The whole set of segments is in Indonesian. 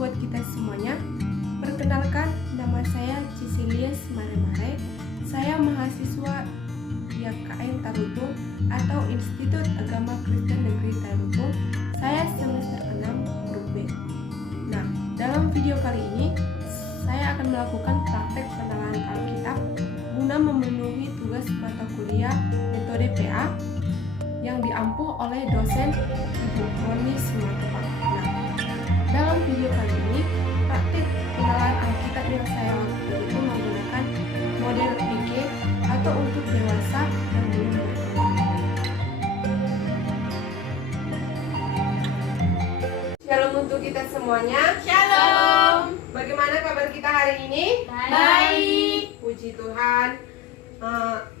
buat kita semuanya. Perkenalkan, nama saya Cisilius Maremare. Saya mahasiswa YKN Tarutung atau Institut Agama Kristen Negeri Tarutung. Saya semester 6 grup B. Nah, dalam video kali ini saya akan melakukan praktek penalaran Alkitab guna memenuhi tugas mata kuliah metode PA yang diampuh oleh dosen Ibu Roni Simatupang. Nah, dalam video kali ini praktek penalaran Alkitab yang saya lakukan itu menggunakan model PG atau untuk dewasa yang belum berkeluarga. Shalom untuk kita semuanya. Shalom. Bagaimana kabar kita hari ini? Baik. Puji Tuhan.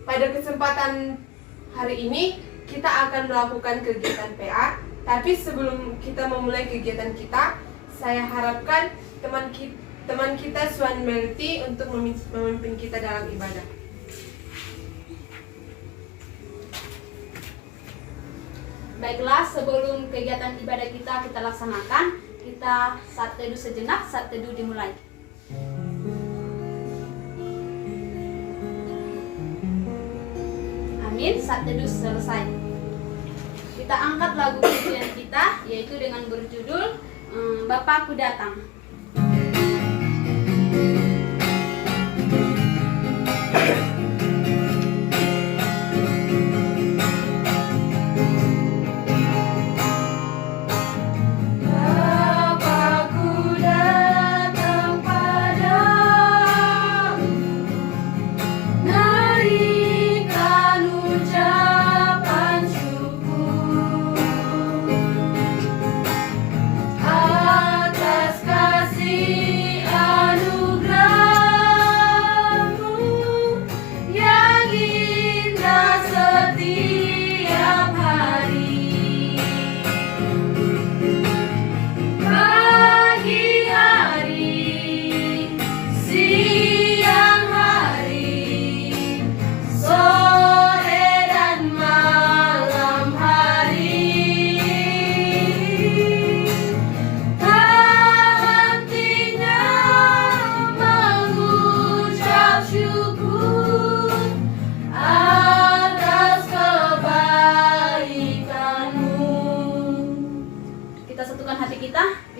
Pada kesempatan hari ini kita akan melakukan kegiatan PA. Tapi sebelum kita memulai kegiatan kita, saya harapkan teman kita Swan Melty untuk memimpin kita dalam ibadah. Baiklah, sebelum kegiatan ibadah kita laksanakan, kita saat teduh sejenak, saat teduh dimulai. Amin, saat teduh selesai. Kita angkat lagu pujian kita, yaitu dengan berjudul Bapakku Datang.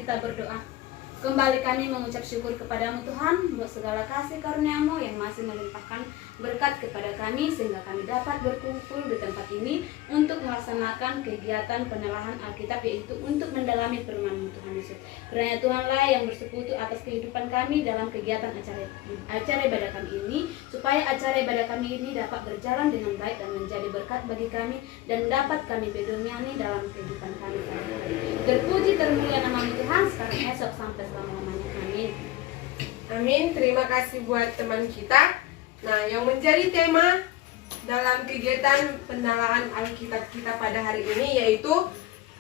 Kita berdoa. Kembali kami mengucap syukur kepadamu Tuhan buat segala kasih karunia-Mu yang masih melimpahkan berkat kepada kami sehingga kami dapat berkumpul di tempat ini untuk melaksanakan kegiatan penelahan Alkitab, yaitu untuk mendalami firman-Mu Tuhan Yesus. Kiranya Tuhanlah yang bersekutu atas kehidupan kami dalam kegiatan acara ibadah kami ini, supaya acara ibadah kami ini dapat berjalan dengan baik dan menjadi berkat bagi kami dan dapat kami pedomani dalam kehidupan kami sehari-hari. Terpuji termulia nama-Mu Tuhan sekarang, esok, sampai selama-lamanya. Amin. Amin. Terima kasih buat teman kita. Nah, yang menjadi tema dalam kegiatan penalaran Alkitab kita pada hari ini yaitu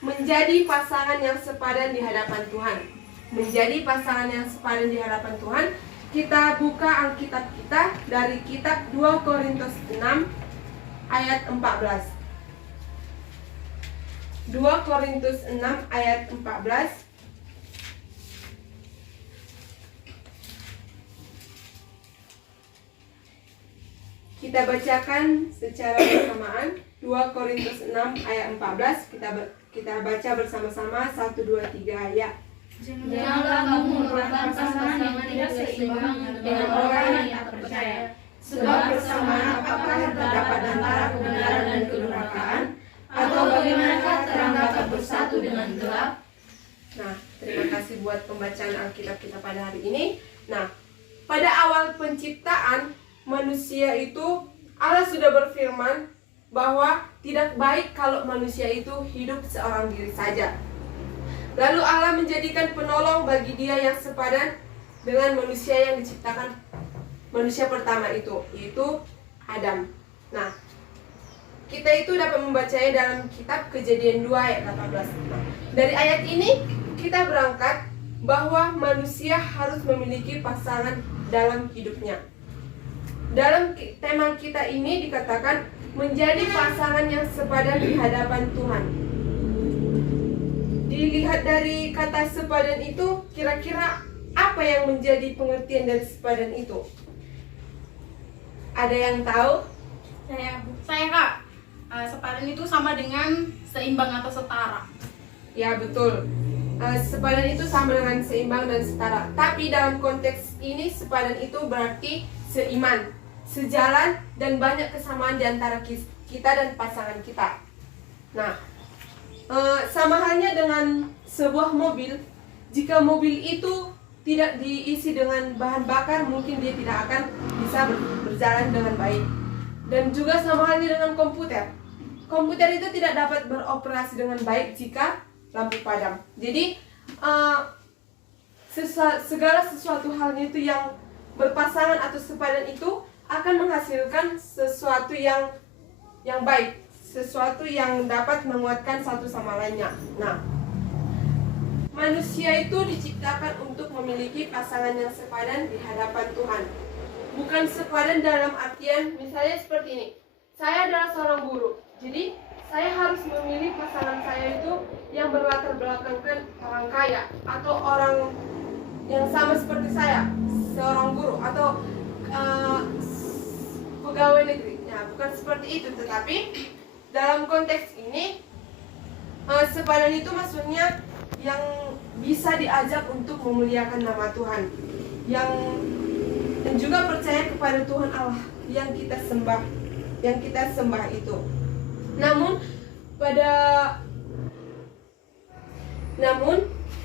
menjadi pasangan yang sepadan di hadapan Tuhan. Menjadi pasangan yang sepadan di hadapan Tuhan. Kita buka Alkitab kita dari kitab 2 Korintus 6 ayat 14. 2 Korintus 6 ayat 14. Kita bacakan secara bersamaan 2 Korintus 6 ayat 14. Kita baca bersama-sama 1, 2, 3 ya. Janganlah kamu merupakan pasangan yang tidak seimbang dengan orang yang tak percaya. Sebab persamaan apakah terdapat antara kebenaran dan kedurhakaan? Atau bagaimanakah terang dapat bersatu dengan gelap? Nah, terima kasih buat pembacaan Alkitab kita pada hari ini. Nah, pada awal penciptaan manusia itu Allah sudah berfirman bahwa tidak baik kalau manusia itu hidup seorang diri saja. Lalu Allah menjadikan penolong bagi dia yang sepadan dengan manusia yang diciptakan manusia pertama itu, yaitu Adam. Nah, kita itu dapat membacanya dalam kitab Kejadian 2 ayat 18. Nah, dari ayat ini kita berangkat bahwa manusia harus memiliki pasangan dalam hidupnya. Dalam tema kita ini dikatakan menjadi pasangan yang sepadan di hadapan Tuhan. Di dilihat dari kata sepadan itu, kira-kira apa yang menjadi pengertian dari sepadan itu? Ada yang tahu? Saya Kak, sepadan itu sama dengan seimbang atau setara. Ya, betul. Sepadan itu sama dengan seimbang dan setara. Tapi dalam konteks ini sepadan itu berarti seiman, sejalan, dan banyak kesamaan di antara kita dan pasangan kita. Nah, sama halnya dengan sebuah mobil. Jika mobil itu tidak diisi dengan bahan bakar, mungkin dia tidak akan bisa berjalan dengan baik. Dan juga sama halnya dengan komputer. Komputer itu tidak dapat beroperasi dengan baik jika lampu padam. Jadi segala sesuatu halnya itu yang berpasangan atau sepadan itu akan menghasilkan sesuatu yang baik, sesuatu yang dapat menguatkan satu sama lainnya. Nah, manusia itu diciptakan untuk memiliki pasangan yang sepadan di hadapan Tuhan. Bukan sepadan dalam artian misalnya seperti ini. Saya adalah seorang guru. Jadi saya harus memilih pasangan saya itu yang berlatar belakangkan orang kaya atau orang yang sama seperti saya, seorang guru atau pegawai negeri. Nah, bukan seperti itu, tetapi dalam konteks ini sepadan itu maksudnya yang bisa diajak untuk memuliakan nama Tuhan, dan juga percaya kepada Tuhan Allah yang kita sembah itu. Namun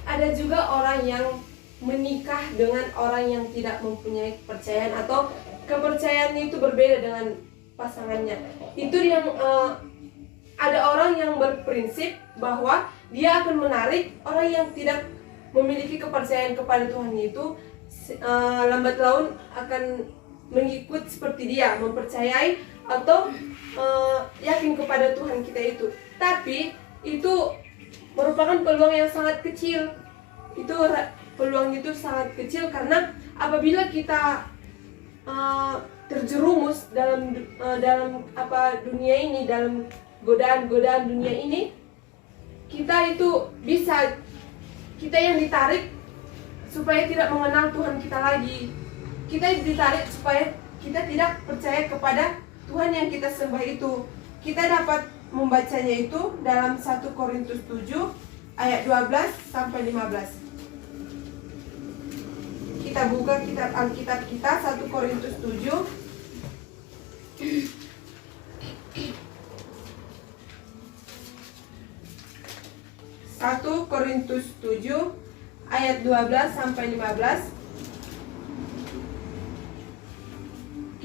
ada juga orang yang menikah dengan orang yang tidak mempunyai kepercayaan atau kepercayaannya itu berbeda dengan pasangannya. Itu yang ada orang yang berprinsip bahwa dia akan menarik orang yang tidak memiliki kepercayaan kepada Tuhan itu, lambat laun akan mengikut seperti dia, mempercayai atau yakin kepada Tuhan kita itu. Tapi itu merupakan peluang yang sangat kecil. Peluang itu sangat kecil karena apabila kita terjerumus dalam dunia ini, dalam godaan dunia ini, kita yang ditarik supaya tidak mengenal Tuhan kita lagi. Kita ditarik supaya kita tidak percaya kepada Tuhan yang kita sembah itu. Kita dapat membacanya itu dalam 1 Korintus 7 ayat 12 sampai 15. Kita buka kitab Alkitab kita 1 Korintus 7 1 Korintus 7 ayat 12 sampai 15.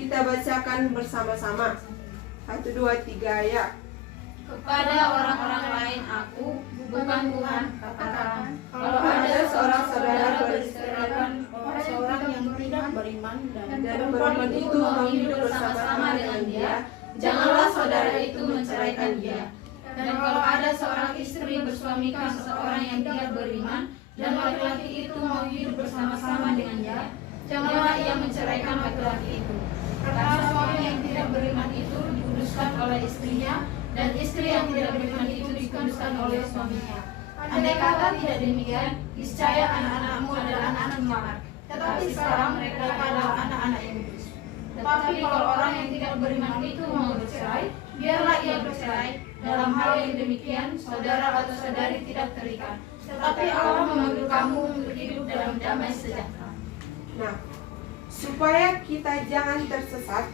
Kita bacakan bersama-sama. 1, 2, 3 ya. Kepada orang-orang lain aku, bukan Tuhan, katakan, Kalau ada seorang saudara beristirahat seorang yang tidak beriman dan perempuan itu mau hidup bersama-sama dengan dia, janganlah saudara itu menceraikan dia. Dan kalau ada seorang istri bersuamikan seorang yang tidak beriman dan laki-laki itu mau hidup bersama-sama dengan dia, janganlah ia menceraikan laki-laki itu. Karena suami yang tidak beriman itu dikuduskan oleh istrinya, dan istri yang tidak beriman itu dikuduskan oleh suaminya. Andai kata tidak demikian, niscaya anak-anakmu adalah anak Tuhan, tetapi sekarang mereka adalah anak-anak yang kudus. Tetapi kalau orang yang tidak beriman itu mau bercerai, biarlah ia bercerai. Dalam hal yang demikian, saudara atau saudari tidak terikat, tetapi Allah memanggil kamu untuk hidup dalam damai sejahtera. Nah, supaya kita jangan tersesat,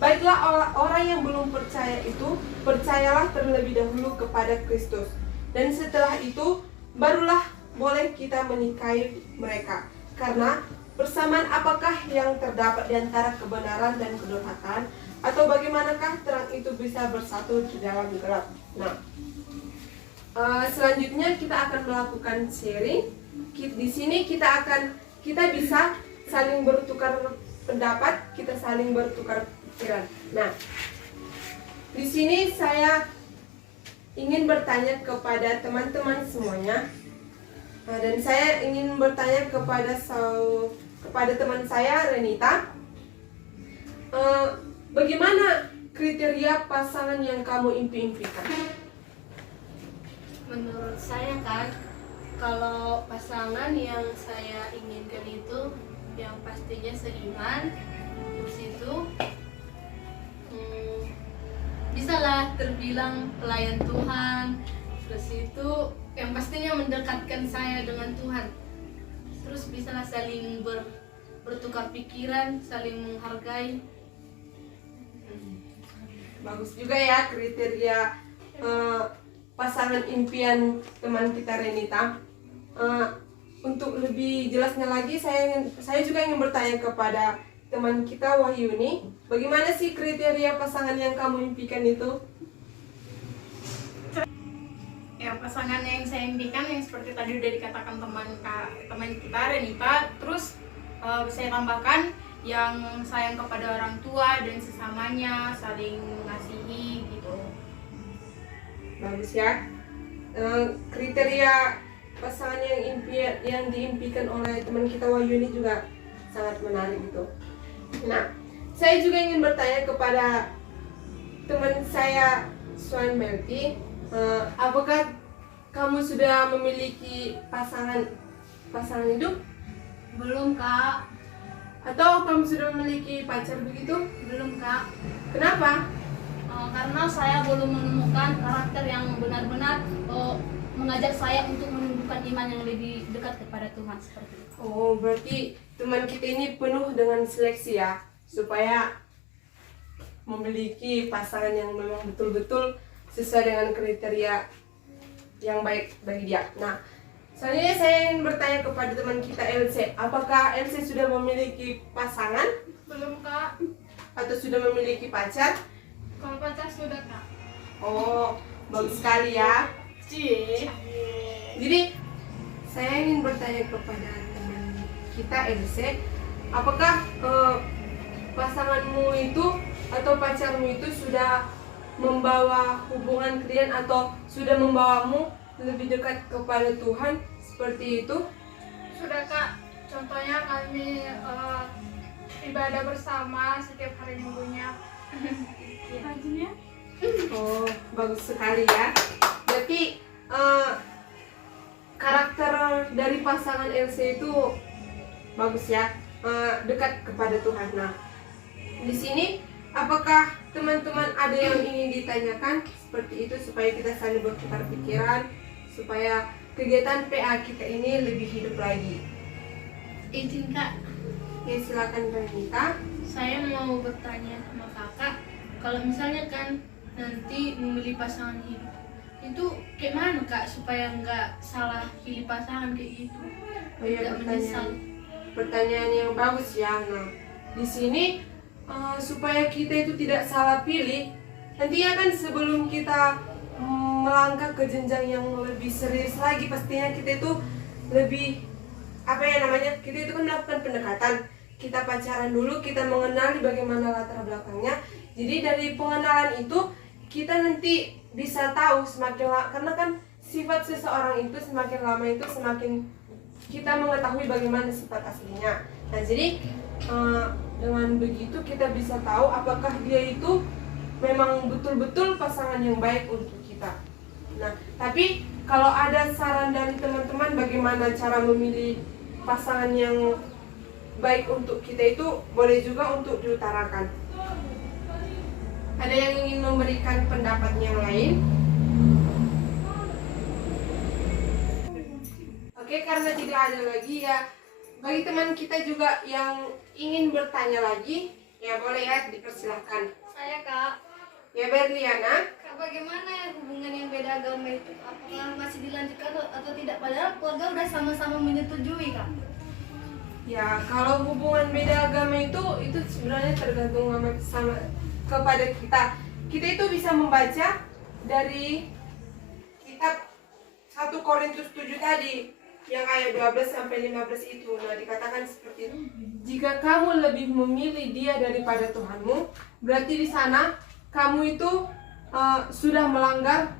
baiklah orang yang belum percaya itu, percayalah terlebih dahulu kepada Kristus. Dan setelah itu, barulah boleh kita menikahi mereka. Karena persamaan apakah yang terdapat di antara kebenaran dan kedurhakaan? Atau bagaimanakah terang itu bisa bersatu di dalam gelap? Nah, selanjutnya kita akan melakukan sharing. Di sini kita bisa saling bertukar pendapat, kita saling bertukar pikiran. Nah, di sini saya ingin bertanya kepada teman-teman semuanya, dan saya ingin bertanya kepada teman saya Renita, bagaimana kriteria pasangan yang kamu impi-impikan? Menurut saya kan, Kalau pasangan yang saya inginkan itu yang pastinya seiman, terus itu bisalah terbilang pelayan Tuhan, terus itu yang pastinya mendekatkan saya dengan Tuhan, terus bisalah saling bertukar pikiran, saling menghargai. Bagus juga ya kriteria pasangan impian teman kita Renita. Untuk lebih jelasnya lagi, saya juga ingin bertanya kepada teman kita Wahyuni, bagaimana sih kriteria pasangan yang kamu impikan itu? Ya, pasangan yang saya impikan yang seperti tadi udah dikatakan teman kita Renita, terus saya tambahkan yang sayang kepada orang tua dan sesamanya, saling mengasihi gitu. Bagus ya. Kriteria pasangan yang diimpikan oleh teman kita Wahyuni juga sangat menarik gitu. Nah, saya juga ingin bertanya kepada teman saya Swan Melty, apakah kamu sudah memiliki pasangan hidup? Belum, Kak. Atau kamu sudah memiliki pacar begitu? Belum, Kak. Kenapa? Karena saya belum menemukan karakter yang benar-benar mengajak saya untuk menumbuhkan iman yang lebih dekat kepada Tuhan seperti itu. Oh, berarti teman kita ini penuh dengan seleksi ya, supaya memiliki pasangan yang memang betul-betul sesuai dengan kriteria yang baik bagi dia. Nah, selanjutnya saya ingin bertanya kepada teman kita LC, apakah LC sudah memiliki pasangan Belum, Kak. atau sudah memiliki pacar? Kalau pacar sudah, Kak. Oh, bagus sekali ya. Jadi saya ingin bertanya kepada teman kita LC, apakah pasanganmu itu atau pacarmu itu sudah membawa hubungan kalian atau sudah membawamu lebih dekat kepada Tuhan seperti itu? Sudah, Kak. Contohnya kami ibadah bersama setiap hari minggunya. Rajinnya? Oh, bagus sekali ya. Berarti karakter dari pasangan LC itu bagus ya, dekat kepada Tuhan. Nah, di sini apakah teman-teman ada yang ingin ditanyakan seperti itu supaya kita saling bertukar pikiran, supaya kegiatan PA kita ini lebih hidup lagi? Izin, Kak. Ya, silakan Renita. Saya mau bertanya sama kakak, kalau misalnya kan nanti memilih pasangan hidup, itu kayak mana, Kak, supaya nggak salah pilih pasangan kayak gitu? Oh iya, Nggak menyesal. pertanyaan yang bagus ya. Nah, di sini supaya kita itu tidak salah pilih, nantinya kan sebelum kita melangkah ke jenjang yang lebih serius lagi, pastinya kita itu lebih kita itu kan melakukan pendekatan, kita pacaran dulu, kita mengenali bagaimana latar belakangnya. Jadi dari pengenalan itu kita nanti bisa tahu karena kan sifat seseorang itu semakin lama itu semakin kita mengetahui bagaimana sifat aslinya. Nah, jadi dengan begitu kita bisa tahu apakah dia itu memang betul-betul pasangan yang baik untuk kita. Nah, tapi kalau ada saran dari teman-teman bagaimana cara memilih pasangan yang baik untuk kita, itu boleh juga untuk diutarakan. Ada yang ingin memberikan pendapatnya yang lain? Oke, karena tidak ada lagi ya, bagi teman kita juga yang ingin bertanya lagi, ya boleh ya, dipersilahkan. Saya, Kak. Ya, Berliana. Kak, bagaimana hubungan yang beda agama itu? Apakah masih dilanjutkan atau tidak? Padahal keluarga udah sama-sama menyetujui, Kak. Ya, kalau hubungan beda agama itu sebenarnya tergantung sama kepada kita. Kita itu bisa membaca dari kitab 1 Korintus 7 tadi yang ayat 12 sampai 15 itu. Nah, dikatakan seperti itu. Jika kamu lebih memilih dia daripada Tuhanmu, berarti di sana kamu itu sudah melanggar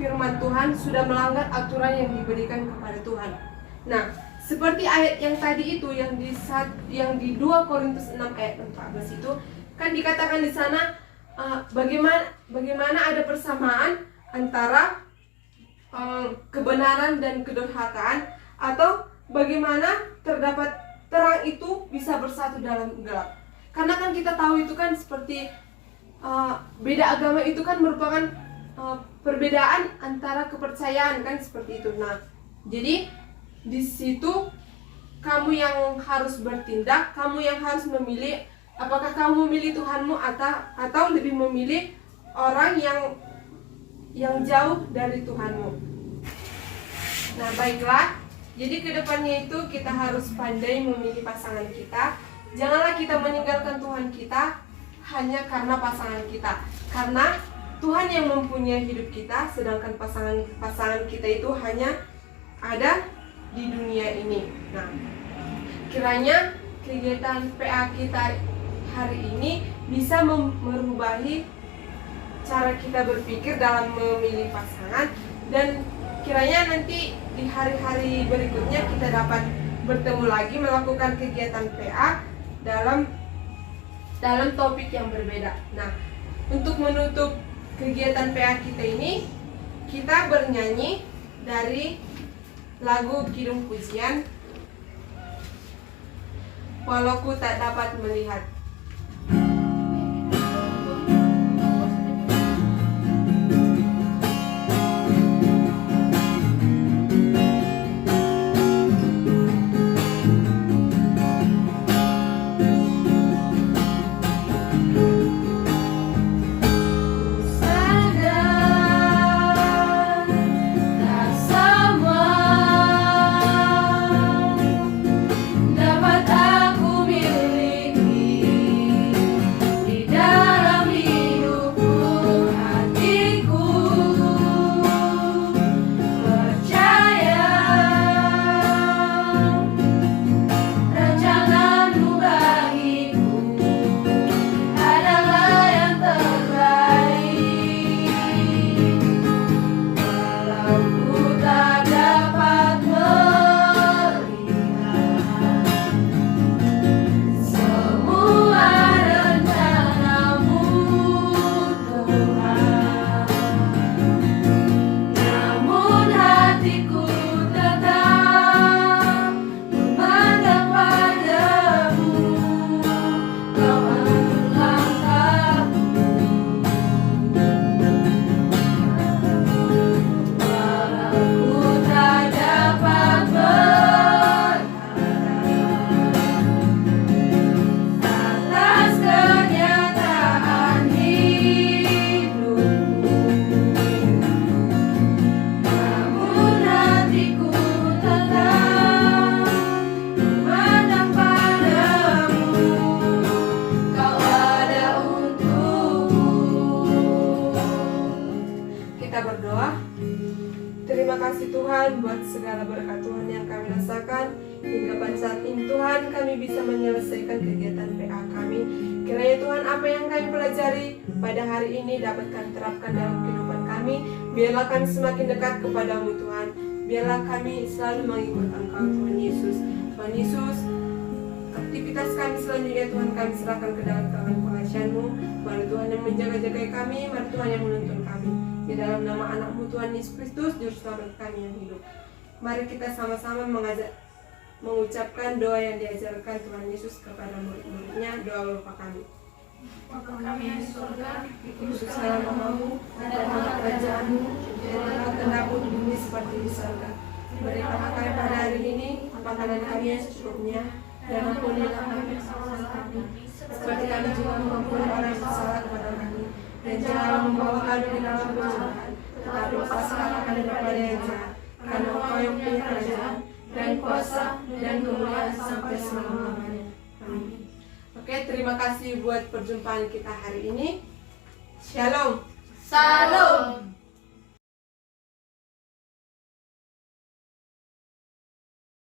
firman Tuhan, sudah melanggar aturan yang diberikan kepada Tuhan. Nah, seperti ayat yang tadi itu yang di 2 Korintus 6 ayat 14 itu kan dikatakan di sana bagaimana ada persamaan antara kebenaran dan kedurhakaan, atau bagaimana terdapat terang itu bisa bersatu dalam gelap. Karena kan kita tahu itu kan seperti beda agama itu kan merupakan perbedaan antara kepercayaan kan seperti itu. Nah, jadi di situ kamu yang harus bertindak, kamu yang harus memilih apakah kamu memilih Tuhanmu atau lebih memilih orang yang jauh dari Tuhanmu. Nah, baiklah. Jadi kedepannya itu kita harus pandai memilih pasangan kita. Janganlah kita meninggalkan Tuhan kita hanya karena pasangan kita. Karena Tuhan yang mempunyai hidup kita, sedangkan pasangan kita itu hanya ada di dunia ini. Nah, kiranya kegiatan PA kita hari ini bisa merubahi cara kita berpikir dalam memilih pasangan, dan kiranya nanti di hari-hari berikutnya kita dapat bertemu lagi melakukan kegiatan PA dalam topik yang berbeda. Nah, untuk menutup kegiatan PA kita ini, kita bernyanyi dari lagu Kidung Pujian, Walau Ku Tak Dapat Melihat. kasih Tuhan buat segala berkat Tuhan yang kami rasakan. Hingga pada saat ini Tuhan, kami bisa menyelesaikan kegiatan PA kami. Kiranya Tuhan, apa yang kami pelajari pada hari ini dapat kami terapkan dalam kehidupan kami. Biarlah kami semakin dekat kepadamu Tuhan. Biarlah kami selalu mengikut Engkau Tuhan Yesus. Tuhan Yesus, aktivitas kami selanjutnya Tuhan kami serahkan ke dalam tangan pengasihan-Mu. Mari Tuhan yang menjaga-jagai kami, mari Tuhan yang menuntun kami. Di dalam nama anak-Mu Tuhan Yesus Kristus, Juru Selamat kami yang hidup. Mari kita sama-sama mengucapkan doa yang diajarkan Tuhan Yesus kepada murid-muridnya. Doa Bapa kami. Bapa kami yang di surga, Dikuduskanlah namamu, datanglah kerajaan-Mu, jadilah kehendak-Mu di bumi seperti di surga. Berikanlah kami pada hari ini makanan kami yang secukupnya, dan ampunilah kami kesalahan kami, seperti kami juga mengampuni orang yang bersalah kepada kami. Dan janganlah membawa kami ke dalam pencobaan, tetapi lepaskanlah kami daripada yang jahat. Karena Engkau yang punya kerajaan dan kuasa dan kemuliaan sampai selama-lamanya. Amin. Oke, terima kasih buat perjumpaan kita hari ini. Shalom. Salam.